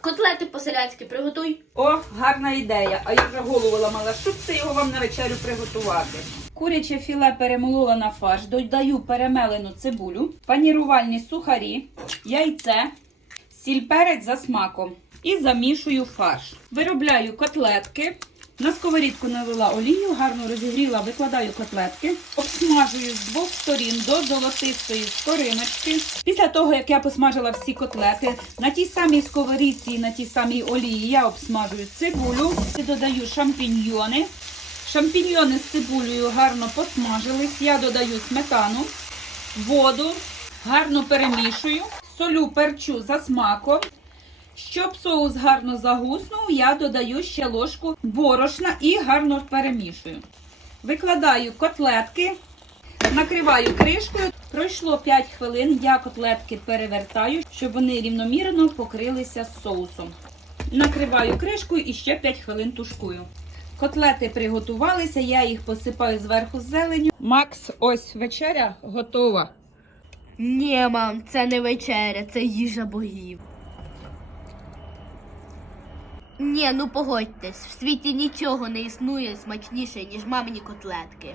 Котлети по-селянськи приготуй. О, гарна ідея. А я вже голову ламала. Щоб це його вам на вечерю приготувати? Куряче філе перемолола на фарш, додаю перемелену цибулю, панірувальні сухарі, яйце, сіль перець за смаком і замішую фарш. Виробляю котлетки. На сковорідку налила олію, гарно розігріла, викладаю котлетки, обсмажую з двох сторін до золотистої скориночки. Після того, як я посмажила всі котлети, на тій самій сковорідці і на тій самій олії я обсмажую цибулю, додаю шампіньйони. Шампіньйони з цибулею гарно посмажились. Я додаю сметану, воду, гарно перемішую, солю перчу за смаком. Щоб соус гарно загуснув, я додаю ще ложку борошна і гарно перемішую. Викладаю котлетки, накриваю кришкою. Пройшло 5 хвилин, я котлетки перевертаю, щоб вони рівномірно покрилися соусом. Накриваю кришкою і ще 5 хвилин тушкую. Котлети приготувалися, я їх посипаю зверху зеленю. Макс, ось вечеря готова. Ні, мам, це не вечеря, це їжа богів. Ні, ну погодьтесь, в світі нічого не існує смачніше, ніж мамині котлетки.